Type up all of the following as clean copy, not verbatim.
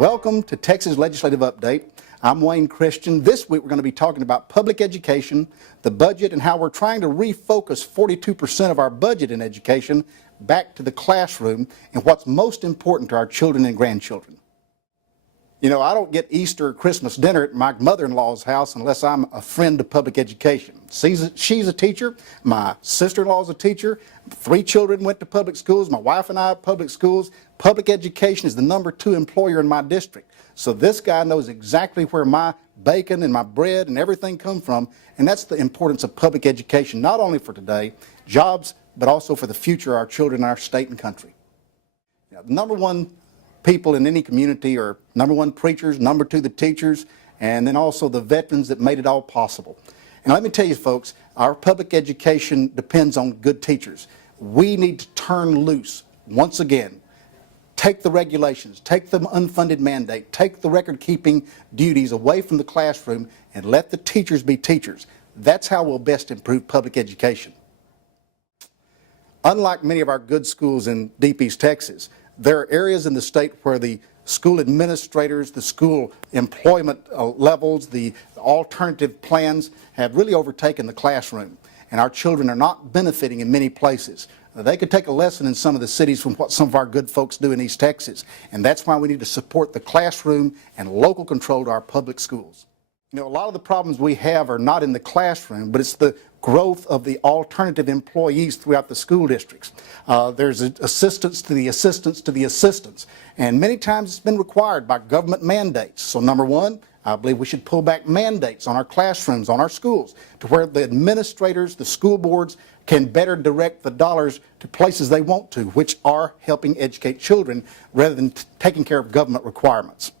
Welcome to Texas Legislative Update. I'm Wayne Christian. This week we're going to be talking about public education, the budget, and how we're trying to refocus 42% of our budget in education back to the classroom and what's most important to our children and grandchildren. You know, I don't get Easter or Christmas dinner at my mother-in-law's house unless I'm a friend of public education. She's a teacher. My sister-in-law's a teacher. 3 children went to public schools. My wife and I have public schools. Public education is the #2 employer in my district. So this guy knows exactly where my bacon and my bread and everything come from, and that's the importance of public education, not only for today, jobs, but also for the future of our children, our state and country. Now, the #1 people in any community are #1 preachers, #2 the teachers, and then also the veterans that made it all possible. And let me tell you folks, our public education depends on good teachers. We need to turn loose once again. Take the regulations, take the unfunded mandate, take the record-keeping duties away from the classroom and let the teachers be teachers. That's how we'll best improve public education. Unlike many of our good schools in Deep East Texas, there are areas in the state where the school administrators, the school employment levels, the alternative plans have really overtaken the classroom, and our children are not benefiting in many places. They could take a lesson in some of the cities from what some of our good folks do in East Texas, and that's why we need to support the classroom and local control to our public schools. You know, a lot of the problems we have are not in the classroom, but it's the growth of the alternative employees throughout the school districts. There's assistants to the assistants to the assistants, and many times it's been required by government mandates. So #1, I believe we should pull back mandates on our classrooms, on our schools, to where the administrators, the school boards can better direct the dollars to places they want to, which are helping educate children rather than taking care of government requirements.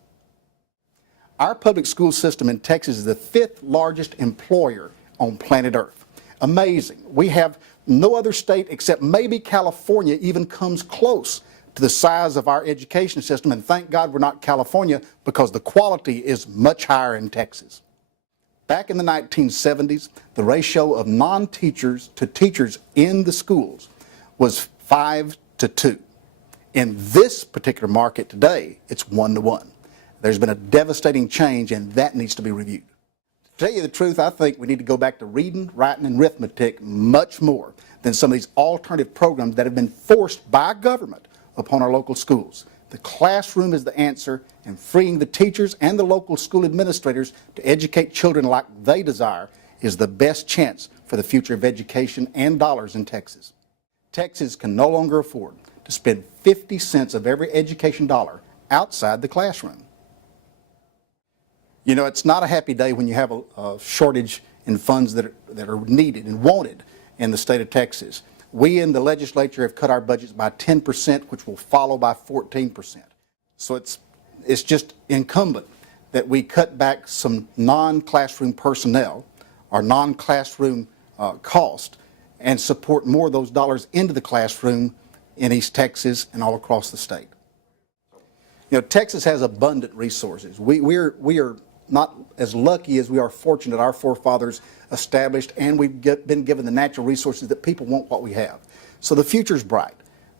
Our public school system in Texas is the 5th largest employer on planet Earth. Amazing. We have no other state except maybe California even comes close to the size of our education system, and thank God we're not California because the quality is much higher in Texas. Back in the 1970s, the ratio of non-teachers to teachers in the schools was 5 to 2. In this particular market today, it's 1 to 1. There's been a devastating change, and that needs to be reviewed. To tell you the truth, I think we need to go back to reading, writing, and arithmetic much more than some of these alternative programs that have been forced by government upon our local schools. The classroom is the answer, and freeing the teachers and the local school administrators to educate children like they desire is the best chance for the future of education and dollars in Texas. Texas can no longer afford to spend 50 cents of every education dollar outside the classroom. You know, it's not a happy day when you have a shortage in funds that are needed and wanted in the state of Texas. We in the legislature have cut our budgets by 10%, which will follow by 14%. So it's just incumbent that we cut back some non-classroom personnel or non-classroom cost and support more of those dollars into the classroom in East Texas and all across the state. You know, Texas has abundant resources. We are not as lucky as we are fortunate our forefathers established, and we've been given the natural resources that people want what we have. So the future's bright,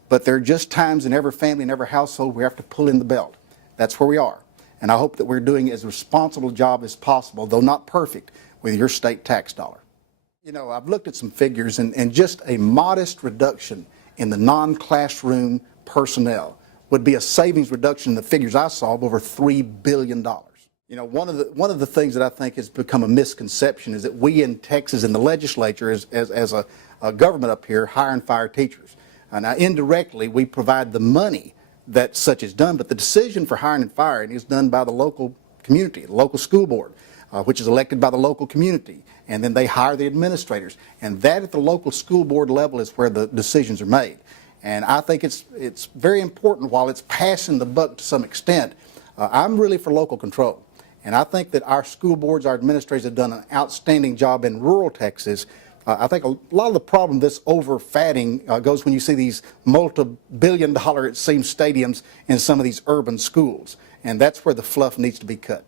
but there are just times in every family and every household we have to pull in the belt. That's where we are, and I hope that we're doing as responsible a job as possible, though not perfect, with your state tax dollar. You know, I've looked at some figures, and just a modest reduction in the non-classroom personnel would be a savings reduction in the figures I saw of over $3 billion. You know, one of the things that I think has become a misconception is that we in Texas in the legislature, as a government up here, hire and fire teachers. Now, indirectly, we provide the money that such is done, but the decision for hiring and firing is done by the local community, the local school board, which is elected by the local community, and then they hire the administrators. And that at the local school board level is where the decisions are made. And I think it's very important, while it's passing the buck to some extent, I'm really for local control. And I think that our school boards, our administrators have done an outstanding job in rural Texas. I think a lot of the problem, this overfatting, goes when you see these multi-billion-dollar, it seems, stadiums in some of these urban schools. And that's where the fluff needs to be cut.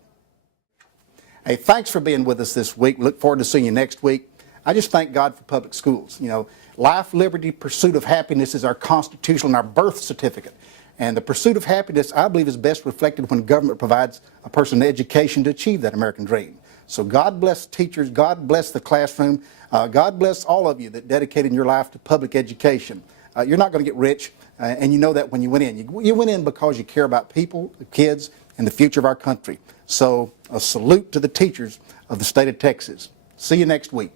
Hey, thanks for being with us this week. Look forward to seeing you next week. I just thank God for public schools. You know, life, liberty, pursuit of happiness is our constitutional and our birth certificate. And the pursuit of happiness, I believe, is best reflected when government provides a person an education to achieve that American dream. So God bless teachers, God bless the classroom, God bless all of you that dedicated your life to public education. You're not going to get rich, and you know that when you went in. You went in because you care about people, the kids, and the future of our country. So a salute to the teachers of the state of Texas. See you next week.